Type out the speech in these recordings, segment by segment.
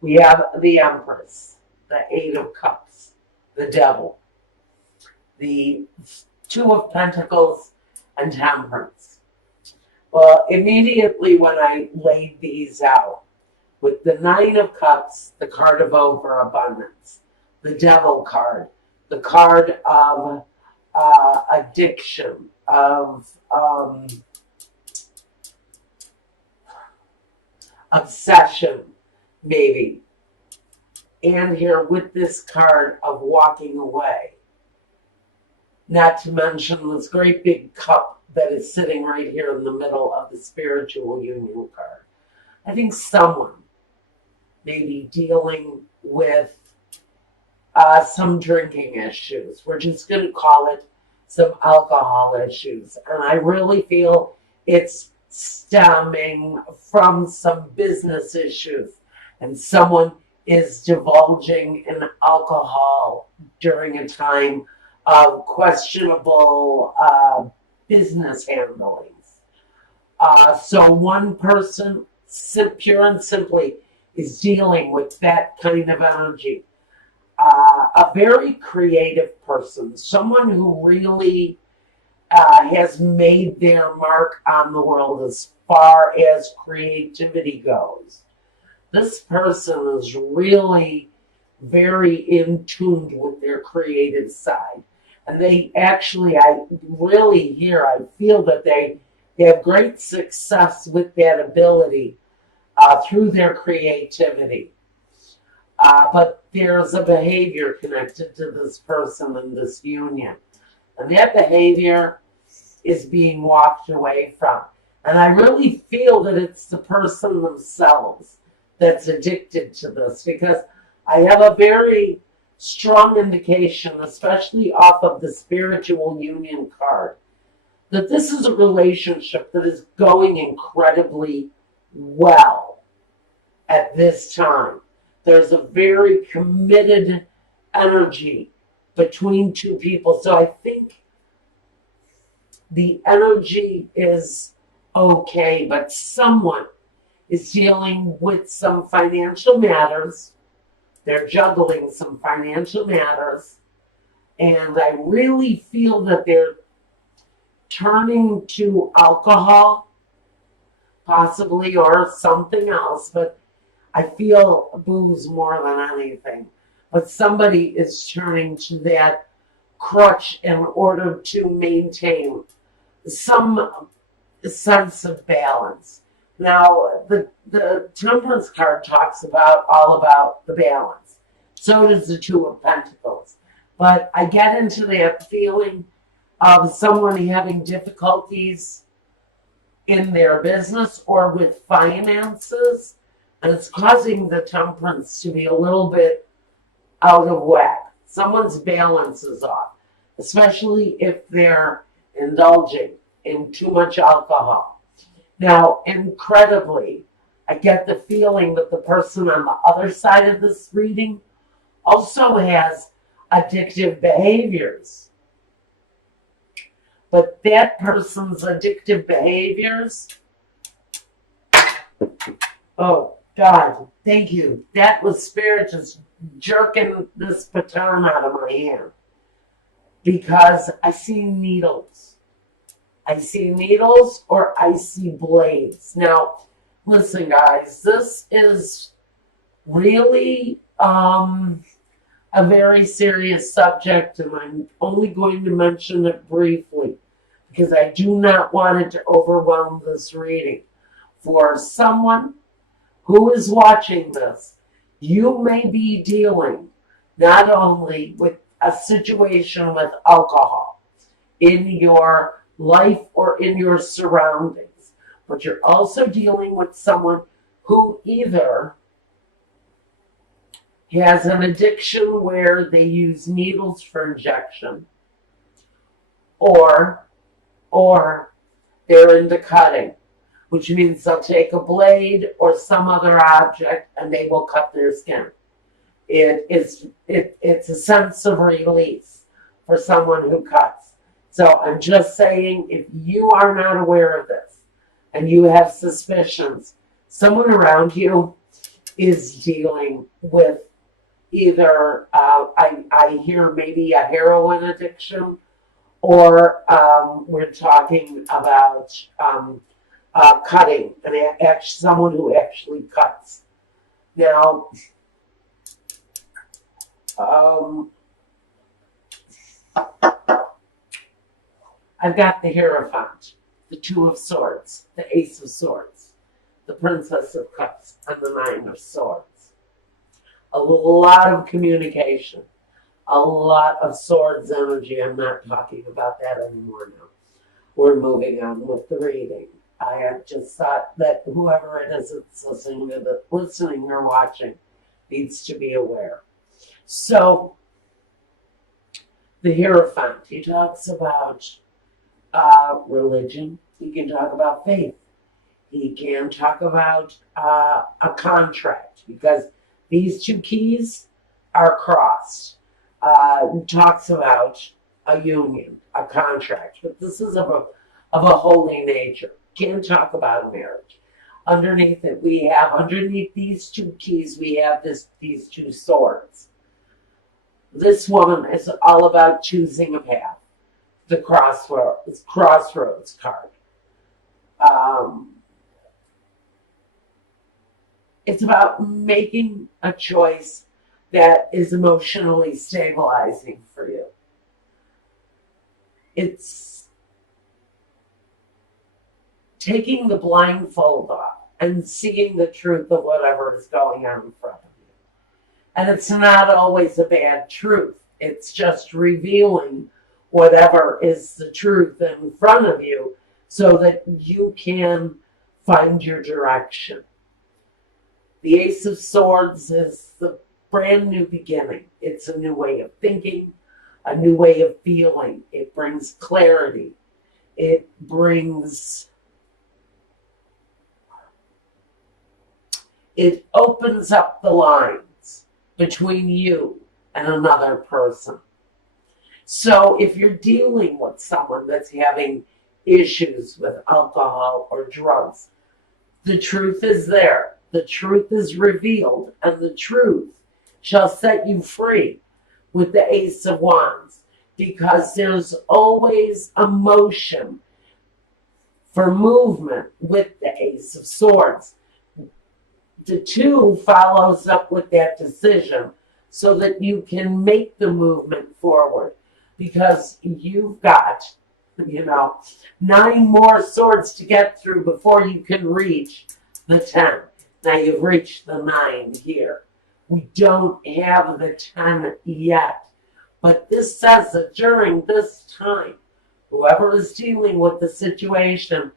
We have the Empress, the Eight of Cups, the Devil, the Two of Pentacles, and Temperance. Well, immediately when I laid these out, with the Nine of Cups, the card of overabundance, the Devil card, the card of addiction, of obsession, maybe. And here with this card of walking away. Not to mention this great big cup that is sitting right here in the middle of the spiritual union card. I think someone may be dealing with some drinking issues. We're just going to call it some alcohol issues. And I really feel it's stemming from some business issues. And someone is divulging in alcohol during a time of questionable business handlings. So one person, pure and simply, is dealing with that kind of energy. A very creative person, someone who really has made their mark on the world as far as creativity goes. This person is really very in tune with their creative side. And they actually, I feel that they have great success with that ability through their creativity. But there's a behavior connected to this person in this union. And that behavior is being walked away from. And I really feel that it's the person themselves that's addicted to this, because I have a very strong indication, especially off of the spiritual union card, that this is a relationship that is going incredibly well at this time. There's a very committed energy between two people. So I think the energy is okay, but someone is dealing with some financial matters. They're juggling some financial matters. And I really feel that they're turning to alcohol, possibly, or something else. But I feel booze more than anything. But somebody is turning to that crutch in order to maintain some sense of balance. Now, the Temperance card talks all about the balance. So does the Two of Pentacles. But I get into that feeling of someone having difficulties in their business or with finances, and it's causing the Temperance to be a little bit out of whack. Someone's balance is off, especially if they're indulging in too much alcohol. Now, incredibly, I get the feeling that the person on the other side of this reading also has addictive behaviors. But that person's addictive behaviors, oh God, thank you. That was Spirit just jerking this baton out of my hand. Because I see needles. I see needles or I see blades. Now, listen, guys, this is really a very serious subject, and I'm only going to mention it briefly because I do not want it to overwhelm this reading. For someone who is watching this, you may be dealing not only with a situation with alcohol in your life or in your surroundings, but you're also dealing with someone who either has an addiction where they use needles for injection, or they're into cutting, which means they'll take a blade or some other object and they will cut their skin. It's a sense of release for someone who cuts. So I'm just saying, if you are not aware of this and you have suspicions, someone around you is dealing with either, I hear maybe a heroin addiction, or we're talking about cutting, and someone who actually cuts. Now, I've got the Hierophant, the Two of Swords, the Ace of Swords, the Princess of Cups, and the Nine of Swords. A lot of communication, a lot of swords energy. I'm not talking about that anymore now. We're moving on with the reading. I have just thought that whoever it is that's listening or watching needs to be aware. So, the Hierophant, he talks about religion. He can talk about faith. He can talk about a contract, because these two keys are crossed. Talks about a union, a contract, but this is of a holy nature. Can't talk about marriage. Underneath these two keys, we have these two swords. This woman is all about choosing a path. The crossroads card. It's about making a choice that is emotionally stabilizing for you. It's taking the blindfold off and seeing the truth of whatever is going on in front of you. And it's not always a bad truth. It's just revealing whatever is the truth in front of you so that you can find your direction. The Ace of Swords is the brand new beginning. It's a new way of thinking, a new way of feeling. It brings clarity. It opens up the lines between you and another person. So if you're dealing with someone that's having issues with alcohol or drugs, the truth is there. The truth is revealed, and the truth shall set you free with the Ace of Wands, because there's always a motion for movement with the Ace of Swords. The two follows up with that decision so that you can make the movement forward, because you've got, 9 more swords to get through before you can reach the 10. Now you've reached the 9 here. We don't have the 10 yet. But this says that during this time, whoever is dealing with the situation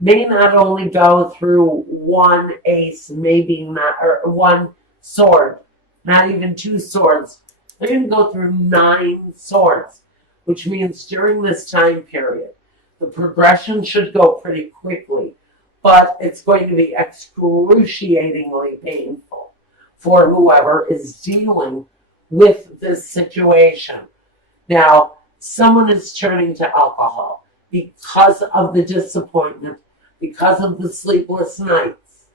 may not only go through one ace, maybe not, or one sword, not even 2 swords. They're going to go through 9 swords, which means during this time period, the progression should go pretty quickly, but it's going to be excruciatingly painful for whoever is dealing with this situation. Now, someone is turning to alcohol because of the disappointment, because of the sleepless nights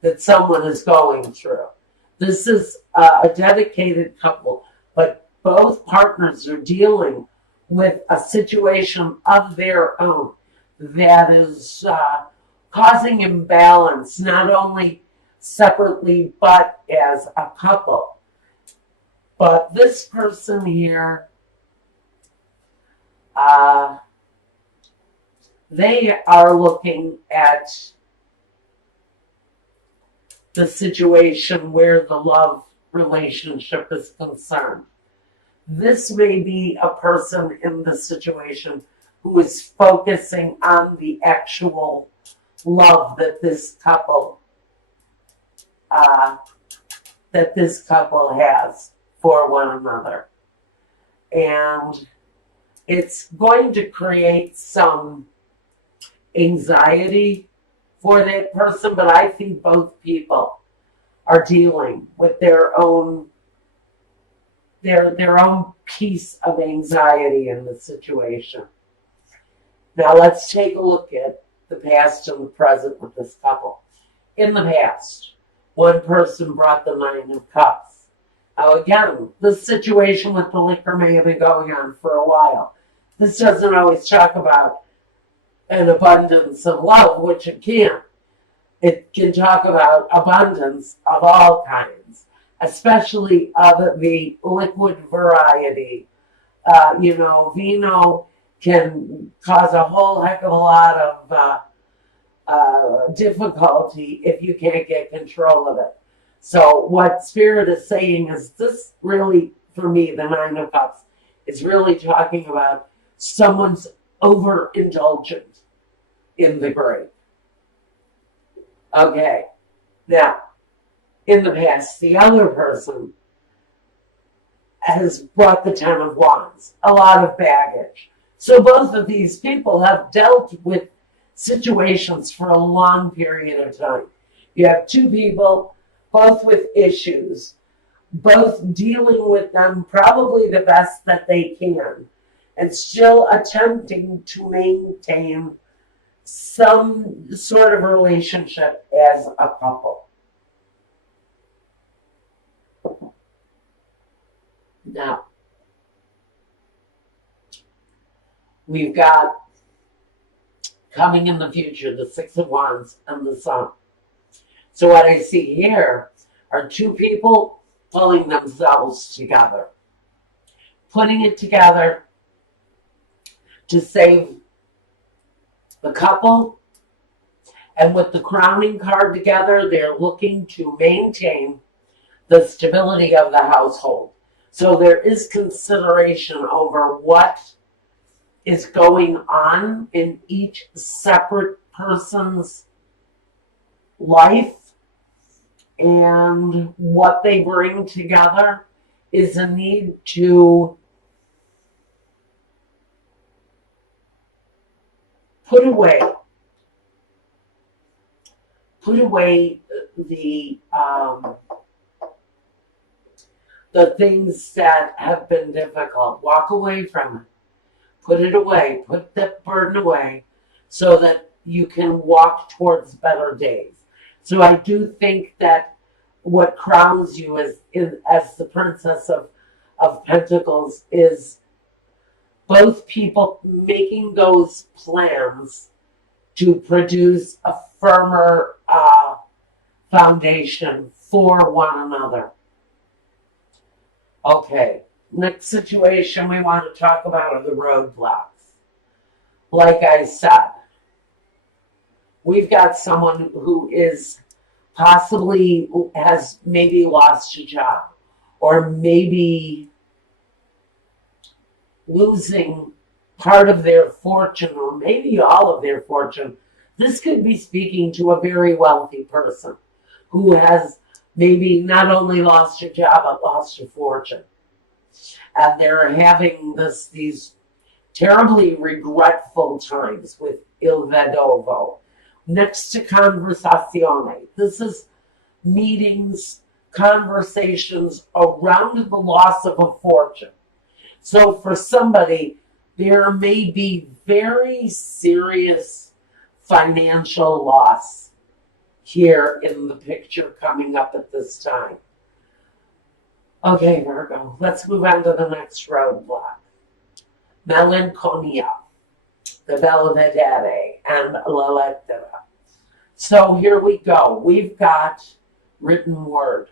that someone is going through. This is a dedicated couple, but both partners are dealing with a situation of their own that is causing imbalance, not only separately, but as a couple. But this person here, they are looking at the situation where the love relationship is concerned. This may be a person in the situation who is focusing on the actual love that this couple has for one another. And it's going to create some anxiety for that person, but I think both people are dealing with their own piece of anxiety in the situation. Now let's take a look at the past and the present with this couple. In the past, One person brought the Nine of Cups. Now again, this situation with the liquor may have been going on for a while. This doesn't always talk about an abundance of love, which it can. It can talk about abundance of all kinds, especially of the liquid variety. Vino can cause a whole heck of a lot of difficulty if you can't get control of it. So what Spirit is saying is this really, for me, the Nine of Cups, is really talking about someone's overindulgent in the grape. Okay, now, in the past, the other person has brought the Ten of Wands, a lot of baggage. So both of these people have dealt with situations for a long period of time. You have two people, both with issues, both dealing with them probably the best that they can, and still attempting to maintain some sort of relationship as a couple. Now, we've got coming in the future the Six of Wands and the Sun. So what I see here are two people pulling themselves together, putting it together to save the couple. And with the crowning card together, they're looking to maintain the stability of the household. So there is consideration over what is going on in each separate person's life, and what they bring together is a need to put away the things that have been difficult. Walk away from it. Put it away. Put that burden away so that you can walk towards better days. So I do think that what crowns you as the Princess of Pentacles is both people making those plans to produce a firmer foundation for one another. Okay, next situation we want to talk about are the roadblocks. Like I said, we've got someone who is possibly has maybe lost a job, or maybe losing part of their fortune, or maybe all of their fortune. This could be speaking to a very wealthy person who has maybe not only lost a job, but lost a fortune. And they're having these terribly regretful times with Il Vedovo. Next to conversazione. This is meetings, conversations around the loss of a fortune. So for somebody, there may be very serious financial loss here in the picture coming up at this time. Okay, Virgo, let's move on to the next roadblock. Melancholia, the Belvedere, and La Lettera. So here we go. We've got written word,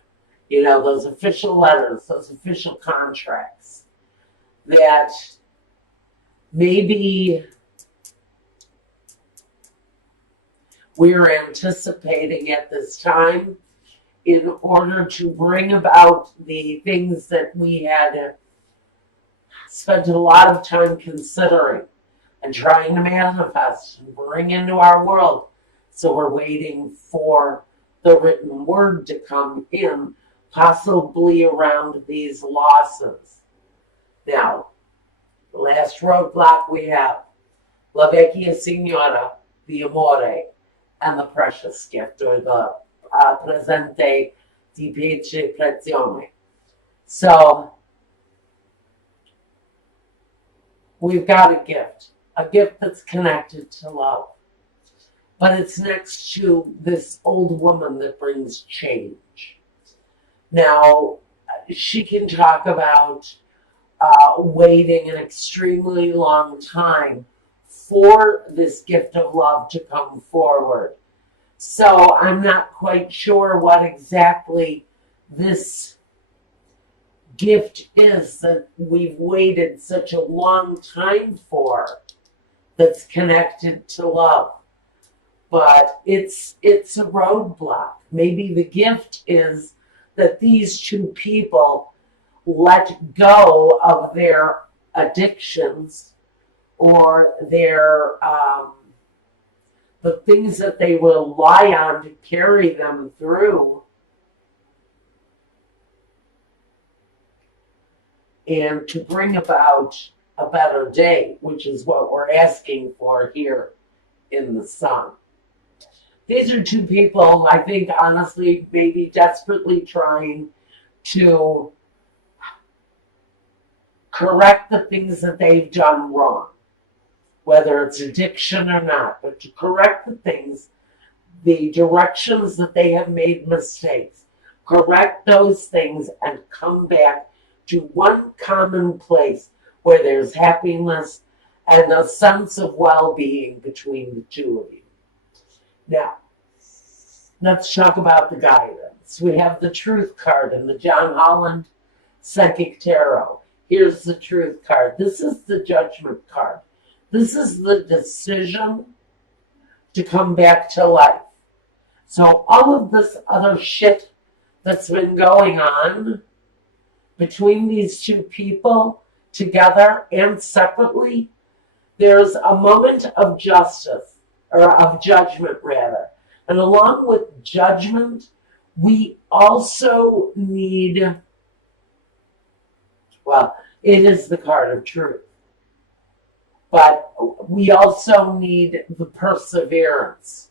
those official letters, those official contracts that maybe we're anticipating at this time in order to bring about the things that we had spent a lot of time considering and trying to manifest and bring into our world. So we're waiting for the written word to come in, possibly around these losses. Now, the last roadblock we have, La Vecchia Signora, the Amore, and the precious gift, or the Presente di Pece Prezione. So, we've got a gift that's connected to love. but it's next to this old woman that brings change. Now, she can talk about waiting an extremely long time for this gift of love to come forward. So I'm not quite sure what exactly this gift is that we've waited such a long time for that's connected to love. But it's a roadblock. Maybe the gift is that these two people let go of their addictions or their the things that they rely on to carry them through, and to bring about a better day, which is what we're asking for here in the sun. These are two people, I think, honestly, maybe desperately trying to correct the things that they've done wrong, whether it's addiction or not, but to correct the things, the directions that they have made mistakes, correct those things and come back to one common place where there's happiness and a sense of well-being between the two of you. Now, let's talk about the guidance. We have the Truth card in the John Holland Psychic Tarot. Here's the Truth card. This is the Judgment card. This is the decision to come back to life. So all of this other shit that's been going on between these two people, together and separately, there's a moment of justice, or of judgment rather. And along with judgment, we also need, well, it is the card of truth. But we also need the perseverance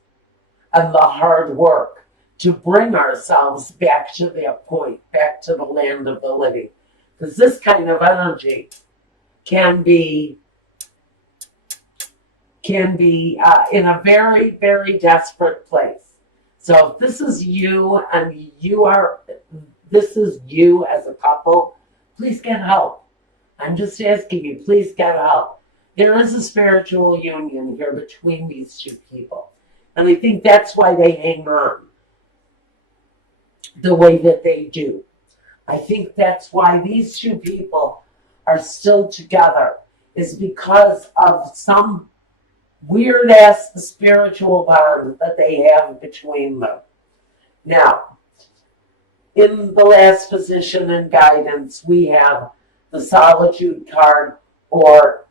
and the hard work to bring ourselves back to that point, back to the land of the living. Because this kind of energy can be in a very, very desperate place. So if this is you and this is you as a couple, please get help. I'm just asking you, please get help. There is a spiritual union here between these two people. And I think that's why they hang on the way that they do. I think that's why these two people are still together, is because of some weird-ass spiritual bond that they have between them. Now, in the last position in guidance, we have the Solitude card, or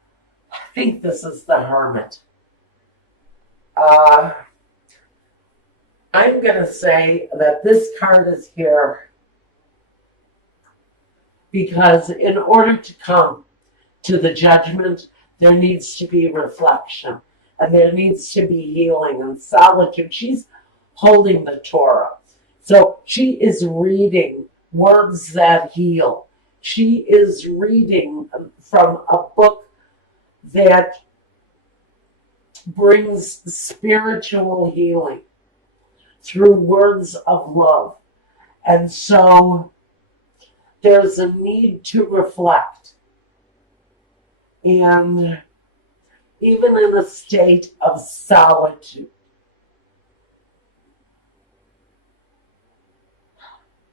I think this is the Hermit. I'm going to say that this card is here because in order to come to the judgment, there needs to be reflection and there needs to be healing and solitude. She's holding the Torah. So she is reading words that heal. She is reading from a book that brings spiritual healing through words of love. And so there's a need to reflect. And even in a state of solitude,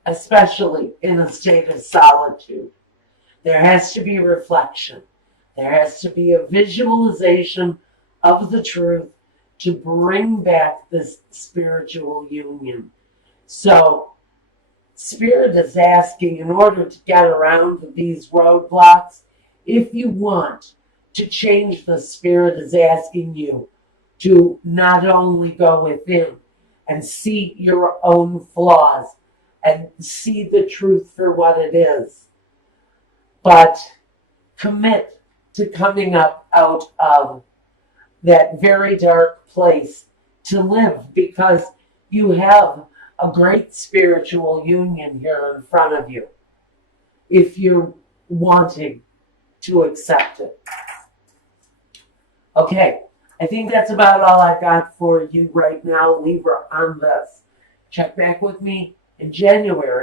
especially in a state of solitude, there has to be reflection. There has to be a visualization of the truth to bring back this spiritual union. So Spirit is asking, in order to get around these roadblocks, if you want to change, the Spirit is asking you to not only go within and see your own flaws and see the truth for what it is, but commit to coming up out of that very dark place to live, because you have a great spiritual union here in front of you if you're wanting to accept it. Okay, I think that's about all I've got for you right now, Libra, on this. Check back with me in January.